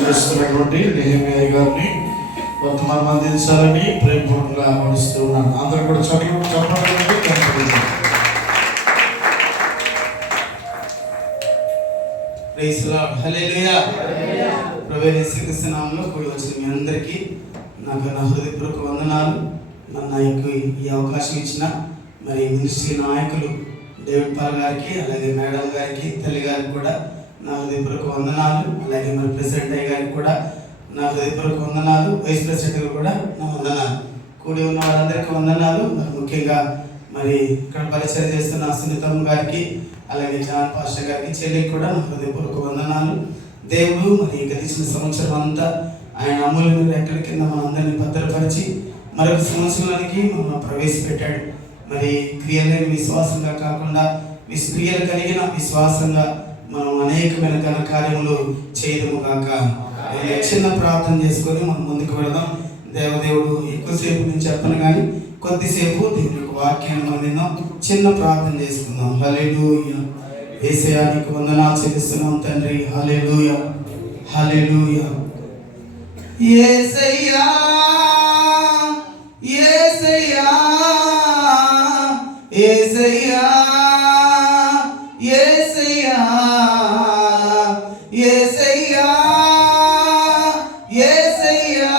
చేస్తున్నటువంటి నెహెమ్యా గారిని వర్తమానం అందించాలని ప్రేమపూర్వకంగా ఆహ్వానిస్తూ ఉన్నాను. అందరూ కూడా చెప్పండి. ప్రైజ్ లార్డ్, హల్లెలూయా. ప్రభువైన యేసుక్రీస్తు నామములో కూడి వచ్చిన మీ అందరికీ నా హృదయపూర్వక వందనాలు. నాకు ఈ అవకాశం ఇచ్చిన మరి మినిస్ట్రీ నాయకులు డేవిడ్ పాల్ గారికి, అలాగే మేడం గారికి, తల్లి గారికి కూడా నా హృదయపూర్వక వందనాలు. అలాగే మరి ప్రెసిడెంట్ అయ్య గారికి కూడా నా హృదయపూర్వక వందనాలు. వైస్ ప్రెసిడెంట్ కూడా నా వందనాలు. కూడి ఉన్న వాళ్ళందరికీ వందనాలు. మరి ముఖ్యంగా మరి ఇక్కడ పరిచయం చేస్తున్న సునీతమ్మ గారికి, అలాగే జాన్ పాస్టర్ గారికి, చెల్లికి కూడా నా హృదయపూర్వక వందనాలు. దేవుడు మరి గడిచిన సంవత్సరం అంతా ఆయన అమూల్యమైన రెక్కల కింద మనందరినీ భద్రపరిచి మరొక సంవత్సరానికి మనం ప్రవేశపెట్టాడు. మరి క్రియలేని విశ్వాసంగా కాకుండా క్రియలు కలిగిన విశ్వాసంగా మనం అనేకమైన ఘన కార్యములు చేయడము కాక చిన్న ప్రార్థన చేసుకొని మనం ముందుకు వెళదాం. దేవదేవుడు ఎక్కువసేపు నేను చెప్పను కానీ కొద్దిసేపు దేవుని యొక్క వాక్యాన్ని అందిద్దాం. చిన్న ప్రార్థన చేసుకుందాం. హల్లెలూయా. యేసయ్యా నీకు వందనాలు చెల్లిస్తున్నాం తండ్రి. హల్లెలూయా, హల్లెలూయా. యేసయ్యా, యేసయ్యా, యేసయ్యా, యేసయ్యా, యేసయ్యా, యేసయ్యా,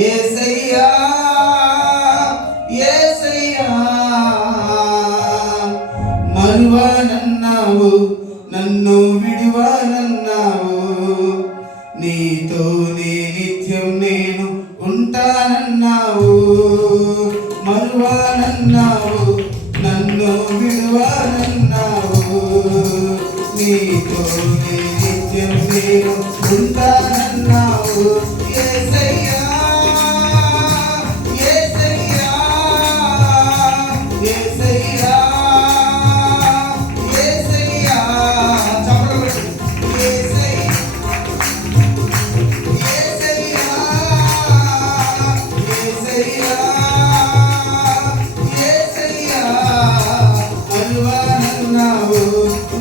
యేసయ్యా, యేసయ్యా. మరువనన్నావు, నన్ను విడువనన్నావు, నీతోనే నిత్యం నేను ఉంటానన్నావు. మరువనన్నావు, నన్ను విడువనన్నావు, నీతోనే నిత్యం నేను ఉంటానన్నావు. యేసయ్యా, యేసయ్యా, యేసయ్యా, యేసయ్యా.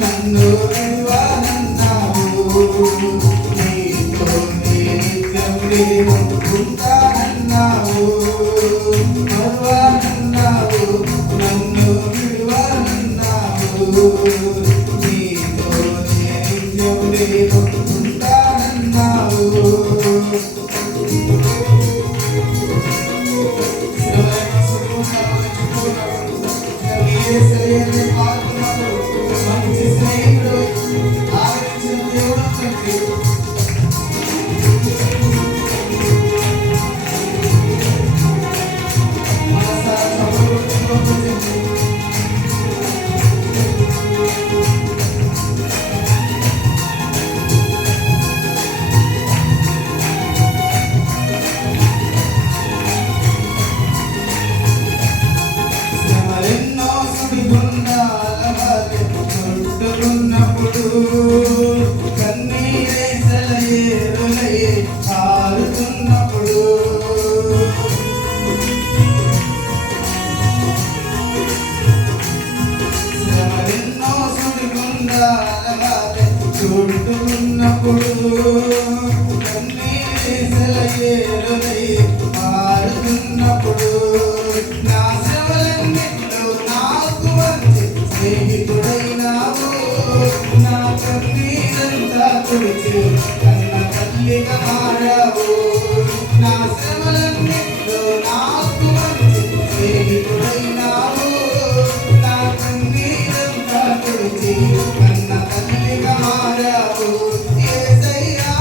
నన్ను విడువనన్నావు, నీతోనే నిత్యం నేను ఉంటానన్నావు. మరువనన్నావు, నన్ను విడువనన్నావు, నీతోనే నిత్యం నేను ఉంటానన్నావు. మంచి స్నేహితుడు, ఆదరించిన దేవుడు తండ్రి. శ్రమలెన్నో సుడిగుండాల వలె చుట్టుకున్నప్పుడు, కన్నీరే సెలయేరులై కారుతున్నప్పుడు, శ్రమలెన్నో సుడిగుండాల వలె చుట్టుకున్నప్పుడు, కన్నీరే సెలయేరులై కారుతున్నప్పుడు, నా శ్రమలన్నిట్లో నాకు మంచి స్నేహితుడైనావు. నా కన్నీరంతా తుడిచి కన్న తల్లిగా మారావు. నా శ్రమలన్నిట్లో నాకు మంచి స్నేహితుడైనావు. నా కన్నీరంతా తుడిచి కన్న తల్లిగా మారావు. యేసయ్యా,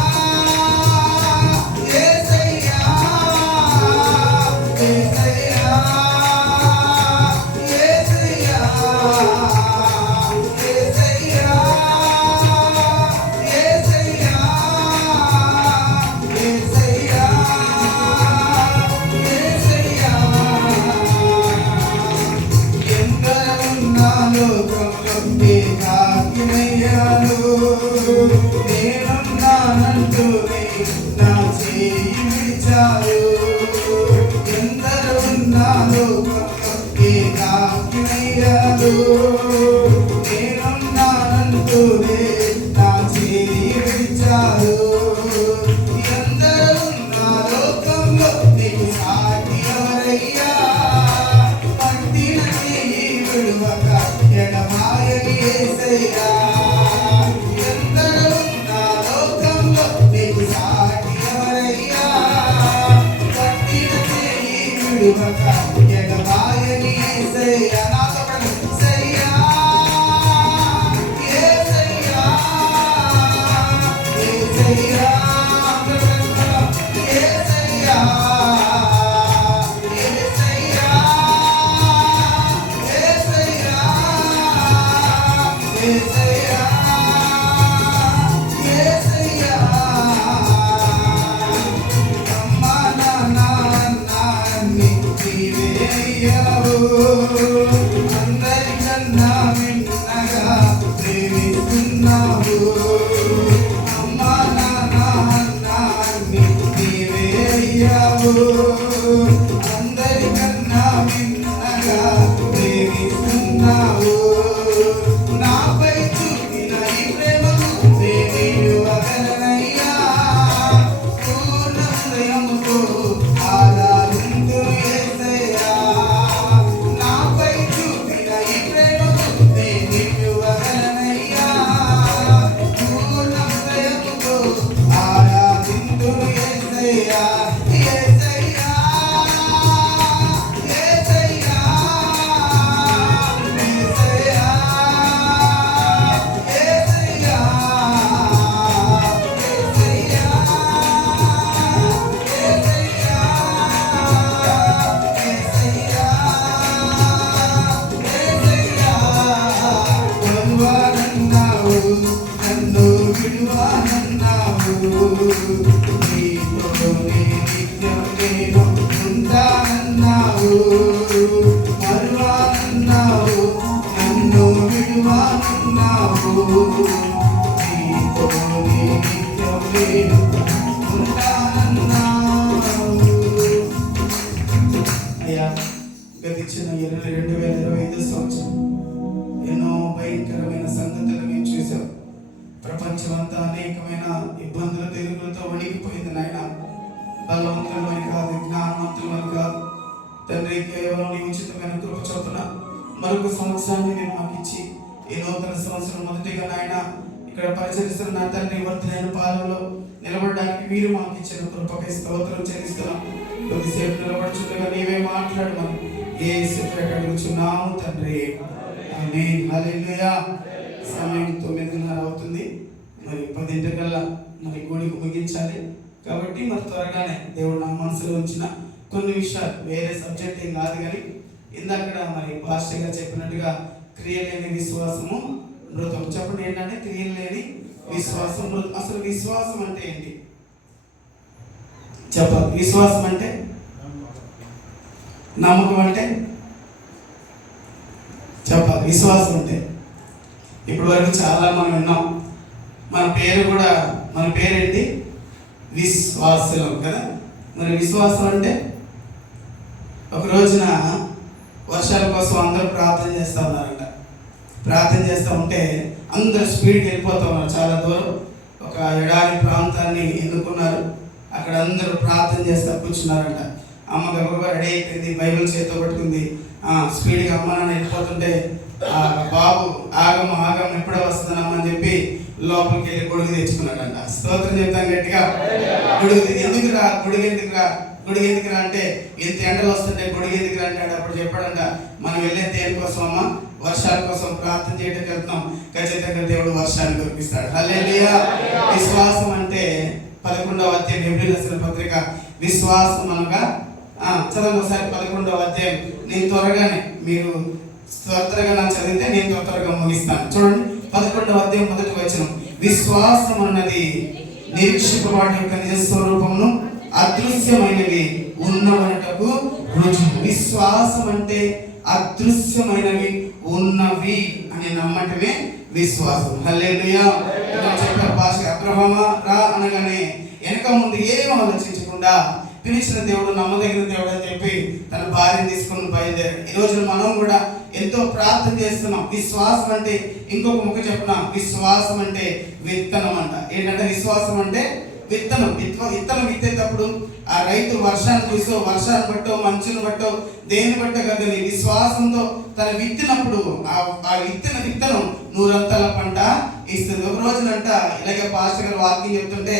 యేసయ్యా, యేసయ్యా, యేసయ్యా, యేసయ్యా, యేసయ్యా, యేసయ్యా. ఎగబాయని యేసయ్యా నాతో యేసయ్యా యేసయ్యా యేసయ్యా యేసయ్యా అందరికన్నా మిన్నగా ప్రేమిస్తున్నావు అమ్మా నాన్ని నీవే అయ్యావు అందరికన్నా మిన్నగా ప్రేమిస్తున్నావు నాపై చూపిన ఈ ప్రేమకు నేనివ్వగలనయ్యా పూర్ణ హృదయముతో ఆరాధింతును యేసయ్యా నాపై చూపిన ఈ ప్రేమకు నేనివ్వగలనయ్యా పూర్ణ హృదయముతో ఆరాధింతును యేసయ్యా యేసయ్యా యేసయ్యా నన్ను విడువానన్నావు నీతోనే నిత్యం నేను ఉంటానన్నావు మరువానన్నావు నన్ను విడువానన్నావు నీతోనే నిత్యం నేను ఉంటానన్నావు. అయ్యా గతించిన 2025 సంవత్సరం ఎన్నో భయంకరమైన సంగతులు మేము చూసాం. ప్రపంచమంతా అనేకమైన ఇబ్బందుల తెలుగులతో వణికిపోయింది నాయన. బలవంతులమని కాదు, జ్ఞానవంతులమని కాదు తండ్రి, కేవలం నీ ఉచితమైన కృప చొప్పున మరొక సంవత్సరాన్ని నేను మాకు ఇచ్చి ఈ నూతన సంవత్సరం మొదటిగా నాయన ఇక్కడ పరిచరిస్తున్న నా తండ్రి వర్ధనైన పాలనలో నిలబడడానికి మీరు మాకు ఇచ్చిన కృపకై స్తోత్రం చెల్లిస్తున్నాం. కొద్దిసేపు నిలబడుచుండగా నీవే మాట్లాడమని యేసు పేరిట అడుగుచున్నాము తండ్రి, ఆమేన్. హల్లెలూయా. సమయం 9:30 అవుతుంది. మరి 10 కల్లా మరి గుడికి ముగించాలి కాబట్టి మరి త్వరగానే దేవుడు నా మనసులో ఉంచిన కొన్ని విషయాలు, వేరే సబ్జెక్ట్ ఏం కాదు కానీ ఇందాక మరి పాస్టర్ గారు చెప్పినట్టుగా క్రియలేని విశ్వాసము మృతం. చెప్పండి ఏంటంటే క్రియలేని విశ్వాసం మృతం. అసలు విశ్వాసం అంటే ఏంటి చెప్పాలి. విశ్వాసం అంటే నమ్మకం అంటే చెప్పాలి. విశ్వాసం అంటే ఇప్పటి వరకు చాలా మనం విన్నాం. మన పేరేంటి? విశ్వాసులం కదా. మరి విశ్వాసం అంటే ఒక రోజున వర్షాల కోసం అందరూ ప్రార్థన చేస్తూ ఉన్నారంట. ప్రార్థన చేస్తూ ఉంటే అందరూ స్పీడ్కి వెళ్ళిపోతూ ఉన్నారు. చాలా దూరం ఒక ఎడారి ప్రాంతాన్ని ఎన్నుకున్నారు. అక్కడ అందరూ ప్రార్థన చేస్తూ కూర్చున్నారంట. అమ్మ గబగబా రెడీ అయిపోయింది, బైబిల్ చేతితో పట్టుకుంది. స్పీడ్గా అమ్మ నాన్న వెళ్ళిపోతుంటే బాబు ఆగం ఎప్పుడో వస్తుందమ్మా అని చెప్పి లోపలికి వెళ్ళి గొడుగు తెచ్చుకున్నాడంట. స్తోత్రం చెప్తాం గట్టిగా. గొడుగు ఎందుకురా అంటే ఎంత ఎండలు వస్తుంటే గొడుగు ఎందుకురా అంటాడు. అప్పుడు చెప్పాడంట, మనం వెళ్ళే దేనికోసం అమ్మా? వర్షాల కోసం ప్రార్థన చేయడానికి వెళ్తున్నాం. ఖచ్చితంగా దేవుడు వర్షాన్ని కురిపిస్తాడు. హల్లెలూయా. విశ్వాసం అంటే 11వ అధ్యాయం హెబ్రీయులకు రాసిన పత్రిక విశ్వాసం అనగా చదవండి ఒకసారి 11వ అధ్యాయం. నేను త్వరగానే మీరు త్వరగా నాకు చదివితే నేను త్వరగా ముగిస్తాను. చూడండి 11వ అధ్యాయం 1వ వచనం. విశ్వాసం అన్నది నిరీక్షింపబడిన యొక్క నిజ స్వరూపమును అదృశ్యమైనవి ఉన్నవనటకు రుజువు. విశ్వాసం అంటే అదృశ్యమైనవి ఉన్నవి అని నమ్మటమే విశ్వాసం. హల్లెలూయా. చెప్పారు భాష అబ్రహామా రా అనగానే వెనక ముందు ఏం ఆలోచించకుండా పిలిచిన దేవుడు నమ్మదగిన దేవుడు అని చెప్పి తన భార్యను తీసుకుని బయలుదేరాడు. ఈ రోజు మనం కూడా ఎంతో ప్రార్థన చేస్తున్నాం. విశ్వాసం అంటే ఇంకొక ముఖ చెప్పిన విశ్వాసం అంటే విత్తనం అంట. ఏంటంటే విశ్వాసం అంటే విత్తనం విత్తేటప్పుడు ఆ రైతు వర్షాన్ని చూసో, వర్షాన్ని బట్టో, మంచును బట్టో, దేని బట్టో కదా విశ్వాసంతో తను విత్తినప్పుడు ఆ విత్తనం 100 పంట ఇస్తుంది. ఒక రోజునంట ఇలాగే పాస్టర్ గారు వాక్యం చెప్తుంటే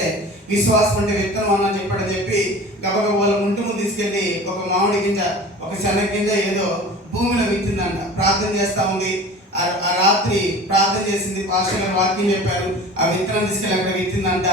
విశ్వాసం అంటే విత్తనం అన్న చెప్పాడని చెప్పి గబగబా వాళ్ళ ముందు తీసుకెళ్ళి ఒక మామిడి గింజ, ఒక శనగ గింజ ఏదో భూమిలో విత్తిందంట. ప్రార్థన చేస్తూ ఉంది. ఆ రాత్రి ప్రార్థన చేసింది, పాస్టర్ గారు వాక్యం చెప్పారు, ఆ విత్తనం తీసుకెళ్ళి అక్కడ విత్తిందంట.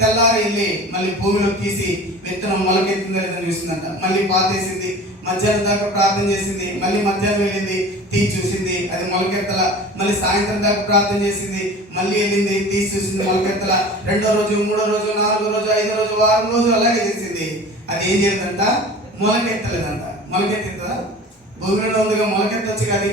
తెల్లారి వెళ్ళి మళ్ళీ భూమిలోకి తీసి విత్తనం మొలకెత్తిందో లేదని చూసిందంట. మళ్ళీ పాతేసింది. మధ్యాహ్నం దాకా ప్రార్థన చేసింది. మళ్ళీ మధ్యాహ్నం వెళ్ళింది, తీసి చూసింది, అది మొలకెత్తల. మళ్ళీ సాయంత్రం దాకా ప్రార్థన చేసింది, మళ్ళీ వెళ్ళింది, తీసి చూసింది, మొలకెత్తల. 2వ రోజు, 3వ రోజు, 4వ రోజు, 5వ రోజు, వారం రోజు అలాగే చేసింది. అది ఏం చేయదంట, మొలకెత్తలేదంట. మొలకెత్తుతుందా? భూమిలో ఉందిగా, మొలకెత్తచ్చు. కానీ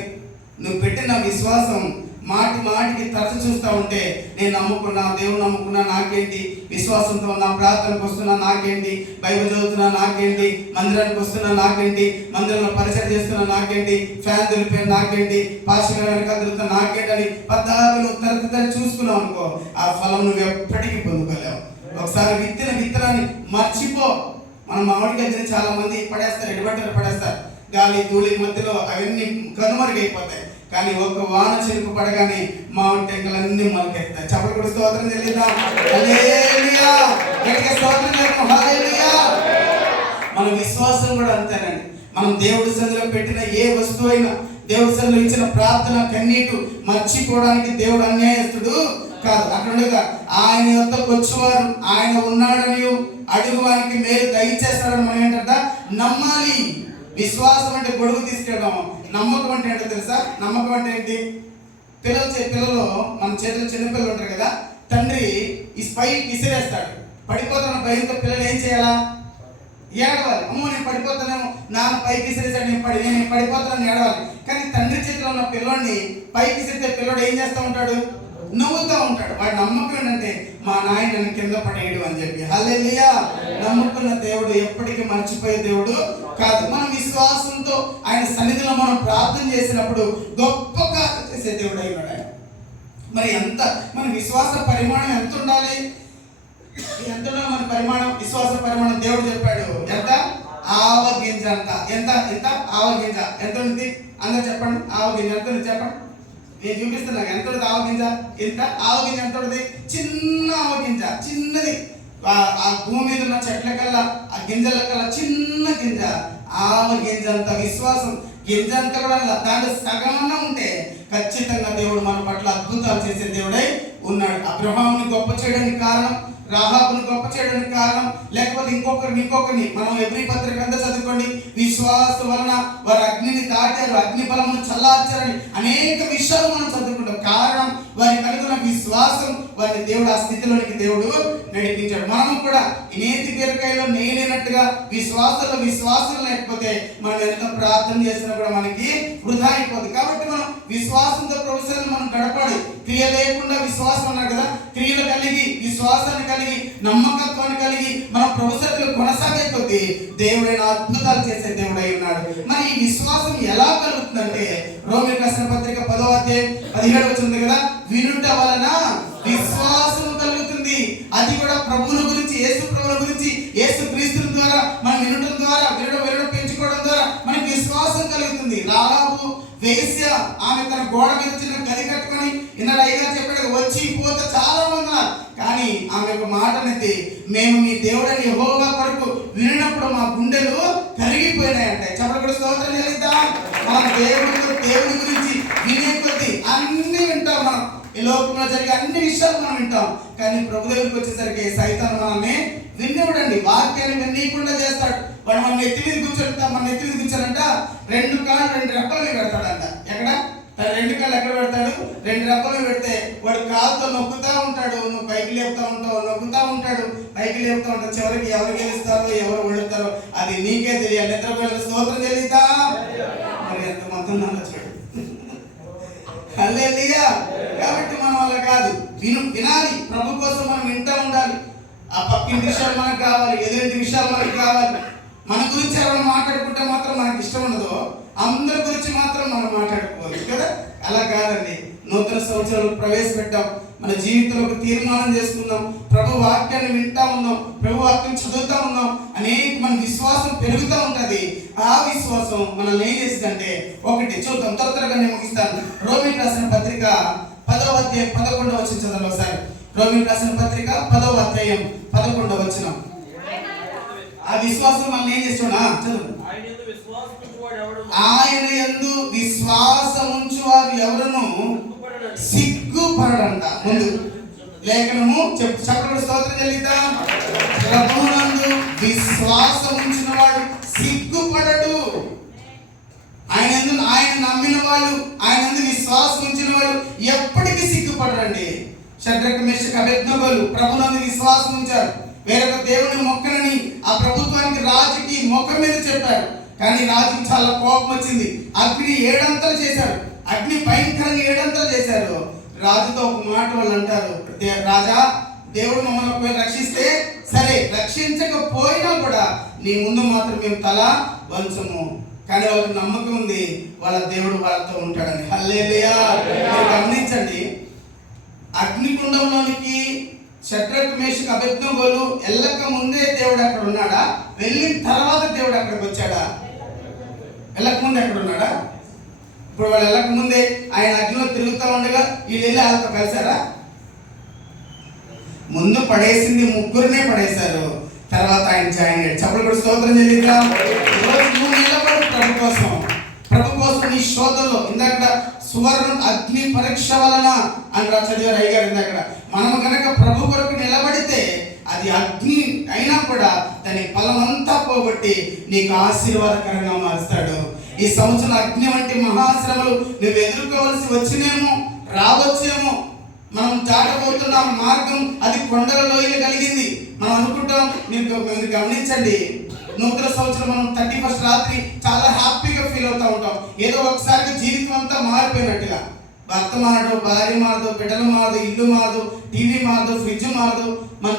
నువ్వు పెట్టిన విశ్వాసం మాటి మాటికి తరచు చూస్తూ ఉంటే, నేను నమ్ముకున్నా, దేవుడు నమ్ముకున్నా, నాకేంటి, విశ్వాసంతో నా ప్రార్థనకు వస్తున్నా, నాకేంటి, బైబిల్ చదువుతున్నా, నాకేంటి, మందిరానికి వస్తున్నా, నాకేంటి, మందిరంలో పరిచయం చేస్తున్నా, నాకేంటి, ఫ్యాన్ దొరికిపోయిన, నాకేంటి, పాస్టర్ వెనక దొరుకుతున్నా, నాకేంటి అని పద్దాకులు తరచు చూసుకున్నావు అనుకో, ఆ ఫలం నువ్వు ఎప్పటికీ పొందుకోలేవు. ఒకసారి విత్తిన విత్తనాన్ని మర్చిపో. మన మామిడికాయ తిని చాలా మంది పడేస్తారు, ఎడబడ్డలు పడేస్తారు. గాలి ధూళి మధ్యలో అవన్నీ కనుమరుగైపోతాయి. కానీ ఒక వాన చిరుకు పడగానే మామిడి టెంకలన్నీ మొలకెత్తాయి. చప్పట్లు కూడా స్తోత్రం చెల్లిద్దాం. హల్లెలూయా. గట్టిగా స్తోత్రం చెప్తాం. హల్లెలూయా. మన విశ్వాసం కూడా అంతేనండి. మనం దేవుడి సన్నిధిలో పెట్టిన ఏ వస్తువు అయినా, దేవుడి సన్నిధిలో ఇచ్చిన ప్రార్థన కన్నీటు మర్చిపోవడానికి దేవుడు అన్యాయస్తుడు కాదు. అక్కడ ఆయన యొద్దకు వచ్చేవారు ఆయన ఉన్నాడని అడుగువానికి మేలు దయచేస్తాడని మనం ఏంటంట నమ్మాలి. విశ్వాసం అంటే గొడుగు తీసుకెళ్ళడం. నమ్మకం అంటే ఏంటో తెలుసా? నమ్మకం అంటే ఏంటి? పిల్లలు మన చేతిలో చిన్నపిల్లలు ఉంటారు కదా, తండ్రి ఈ పైకి విసిరేస్తాడు. పడిపోతున్న భయంతో పిల్లలు ఏం చేయాలా? ఏడవాలి. అమ్మో నేను పడిపోతానేమో, నాన్న పైకి విసిరేసాడు, నేను పడిపోతానని ఏడవాలి. కానీ తండ్రి చేతిలో ఉన్న పిల్లోడిని పైకి విసిరితే పిల్లోడు ఏం చేస్తూ ఉంటాడు? నవ్వుతూ ఉంటాడు. వాడి నమ్మకం ఏంటంటే మా నాయన నన్ను కింద పడేయడు అని చెప్పి. హల్లెలూయా. నమ్ముకున్న దేవుడు ఎప్పటికీ మర్చిపోయే దేవుడు కాదు. మనం విశ్వాసంతో ఆయన సన్నిధిలో మనం ప్రార్థన చేసినప్పుడు గొప్ప కార్యం చేసే దేవుడు అయినాడు ఆయన. మరి మన విశ్వాస పరిమాణం ఎంత ఉండాలి? ఎంత ఉండాలి మన పరిమాణం? విశ్వాస పరిమాణం దేవుడు చెప్పాడు ఎంత? ఆవగింజ అంట. ఎంత ఎంత ఆవగింజ ఎంత ఉంది? అందరూ చెప్పండి. ఆవగింజ ఎంత ఉంది చెప్పండి. నేను చూపిస్తున్నా. ఎంత ఉంటుంది ఆవగింజ? ఎంత ఆవగింజ ఎంత ఉంటుంది? చిన్న ఆవగింజ, చిన్నది. ఆ భూమి మీద ఉన్న చెట్ల కల్లా, ఆ గింజల కల్లా చిన్న గింజ. ఆవగింజ అంత విశ్వాసం. గింజ అంతా కూడా దాంట్లో సగమన్నా ఉంటే ఖచ్చితంగా దేవుడు మన పట్ల అద్భుతాలు చేసే దేవుడై ఉన్నాడు. అబ్రహాముని గొప్ప చేయడానికి కారణం, రాహాబును గొప్ప చేయడానికి కారణం, లేకపోతే ఇంకొకరిని మనం ఎబ్రీ పత్రిక అంతా చదువుకోండి. విశ్వాసం వలన వారు అగ్నిని దాటారు, అగ్ని బలమును చల్లార్చారని అనేక విషయాలు మనం చదువుకుంటాం. కారణం వారి కలిగిన విశ్వాసం. వారిని దేవుడు ఆ స్థితిలోనికి దేవుడు నడిపించాడు. మనము కూడా ఈ నేతి బీరకాయలో నేనైనట్టుగా విశ్వాసం లేకపోతే మనం ఎంత ప్రార్థన చేసినా కూడా మనకి వృధా అయిపోతుంది. కాబట్టి మనం విశ్వాసంతో ప్రొఫెసర్ని మనం గడపాలి. క్రియ లేకుండా విశ్వాసం అన్నారు కదా, క్రియలు కలిగి, విశ్వాసాన్ని కలిగి, నమ్మకత్వాన్ని కలిగి మనం ప్రొఫెసర్లు కొనసాగే కొద్దీ దేవుడైన అద్భుతాలు చేసే దేవుడై ఉన్నాడు. మరి ఈ విశ్వాసం ఎలా కలుగుతుందంటే రోమీయులకు రాసిన పత్రిక 10వ అధ్యాయం 17 వచ్చింది కదా, వినుట వలన విశ్వాసం కలుగుతుంది. అది కూడా ప్రభువుల గురించి, యేసు ప్రభువుల గురించి, యేసు క్రీస్తు ద్వారా మనం వినడం ద్వారా, వినడం పెంచుకోవడం ద్వారా మనకి విశ్వాసం కలుగుతుంది. రాహాబు వేశ్య, ఆమె తన గోడ మీద చిన్న గది కట్టుకొని ఇన్నాడు అయ్యగారు చెప్పాడు, వచ్చి పోతే చాలా మంది ఉన్నారు. కానీ ఆమె ఒక మాట అనేది, మేము మీ దేవుడని యెహోవా కొరకు వినినప్పుడు మా గుండెలు కరిగిపోయినాయంట. చెప్పడం స్తోత్రం చెల్లిద్దాం. మన దేవుడి గురించి వినే కొద్దీ అన్ని వింటాం. మనం ఈ లోకంలో జరిగే అన్ని విషయాలు మనం వింటాం. కానీ ప్రభు దగ్గరికి వచ్చేసరికి సైతాను మనల్ని విన్నవుడండి. వాక్యాన్ని వినీయకుండా చేస్తాడు. వాడు మన నెత్తి మీద కూర్చోంట 2 కాళ్ళు 2 రెప్పల మీద పెడతాడంట. ఎక్కడ? 2 కాళ్ళు ఎక్కడ పెడతాడు? 2 రెప్పల మీద పెడితే వాడు కాలుతో నొక్కుతా ఉంటాడు. నువ్వు పైకి లేపుతా ఉంటావు, నొక్కుతా ఉంటాడు, పైకి లేపుతా ఉంటాడు. చివరికి ఎవరు గెలుస్తారో ఎవరు ఓడుతారో అది నీకే తెలియాలి. నిద్రపోయిన స్తోత్రం చెల్లిద్దా. మరి ఎంతమంది ఉన్నారో చూడు. హల్లెలూయా. కాబట్టి మనం అలా కాదు, వినాలి. ప్రభు కోసం మనం వింటూ ఉండాలి. ఆ పక్కింటి విషయాలు మనకు కావాలి, ఎదురింటి విషయాలు మనకు కావాలి. మన గురించి ఎవరైనా మాట్లాడుకుంటే మాత్రం మనకి ఇష్టం ఉండదు. అందరి గురించి మాత్రం మనం మాట్లాడుకోవాలి కదా. అలా కాదండి. నూతన సంవత్సరాలు ప్రవేశపెట్టాం, మన జీవితంలో ఒక తీర్మానం చేసుకున్నాం. ప్రభు వాక్యాన్ని వింటా ఉన్నాం, ప్రభు వాక్యం చదువుతా ఉన్నాం. మన విశ్వాసం పెరుగుతూ ఉంటుంది. ఆ విశ్వాసం మనల్ని ఏం చేసిందంటే, ఒకటి చూద్దాం, త్వరగా నేను ముగిస్తాను. రోమీయులకు రాసిన పత్రిక 10వ అధ్యాయం 11వ వచనం చదవండి ఒకసారి. రోమీయులకు రాసిన పత్రిక 10వ అధ్యాయం 11వ వచనం. ఆ విశ్వాసం మనల్ని ఏం చేస్తున్నా చదువు. ఆయన యందు విశ్వాసం ఉంచువారు ఎవరును సిగ్గుపడడంట. ముందు లేఖనము చెప్పడం స్తోత్రం చెల్లిద్దాం. ప్రభువునందు విశ్వాసం ఉంచిన వాడు సిగ్గుపడడు. ఆయన నమ్మిన వాళ్ళు, ఆయన విశ్వాసం ఉంచిన వాళ్ళు ఎప్పటికీ సిగ్గుపడరండి. షడ్రక్ మేషక్ అబేద్నెగోలు ప్రభువునందు విశ్వాసం ఉంచారు. వేరొక దేవుని మొక్కనని ఆ ప్రభుత్వానికి రాజుకి మొక్క మీద చెప్పారు. కానీ రాజుకి చాలా కోపం వచ్చింది. అగ్ని 7 అంతలు చేశారు. అగ్ని భయంకరంగా 7 అంతలు చేశారు. రాజుతో ఒక మాట వాళ్ళు అంటారు, రాజా దేవుడు మమ్మల్ని ఒకవేళ రక్షిస్తే సరే, రక్షించకపోయినా కూడా నీ ముందు మాత్రం మేము తల వంచము. కానీ వాళ్ళకి నమ్మకం ఉంది వాళ్ళ దేవుడు వాళ్ళతో ఉంటాడని. హల్లెలూయా. గమనించండి, అగ్నికుండంలోనికి షడ్రక్ మేషక్ అబేద్నెగోలు వెళ్ళక ముందే దేవుడు అక్కడ ఉన్నాడా? వెళ్ళిన తర్వాత దేవుడు అక్కడికి వచ్చాడా? వెళ్ళక ముందే అక్కడ ఉన్నాడా? ఇప్పుడు వాళ్ళు వెళ్ళక ముందే ఆయన అగ్నిలో తిరుగుతూ ఉండగా వీళ్ళు వెళ్ళి వాళ్ళతో కలిసారా? ముందు పడేసింది ముగ్గురునే పడేశారు, తర్వాత ఆయన జాయిన్ అయ్యాడు. చప్పుడు కూడా స్తోత్రం చెల్లిద్దాం. ఈరోజు నువ్వు నిలబడు ప్రభు కోసం నీ శోధనలో. ఇందాక సువర్ణ అగ్ని పరీక్ష వలన అని చదివారు అయ్యగారు ఇందాక. మనం కనుక ప్రభు కొరకు నిలబడితే అది అగ్ని అయినా కూడా దాని ఫలమంతా పోగొట్టి నీకు ఆశీర్వాదకరంగా మారుస్తాడు. ఈ సంవత్సరం అగ్ని వంటి మహాశ్రమలు నువ్వు ఎదుర్కోవలసి వచ్చినేమో, రావచ్చేమో. మనం దాటబోతున్న మార్గం అది కొండల లోయలు కలిగింది. మనం అనుకుంటాం, మీరు గమనించండి, నూతన సంవత్సరం మనం 31st రాత్రి చాలా హ్యాపీగా ఫీల్ అవుతూ ఉంటాం. ఏదో ఒకసారిగా జీవితం అంతా మారిపోయినట్టుగా. భర్త మారదు, భార్య మారదు, బిడ్డలు మారదు, ఇల్లు మారదు, టీవీ మారదు, ఫ్రిడ్జ్ మారదు. మన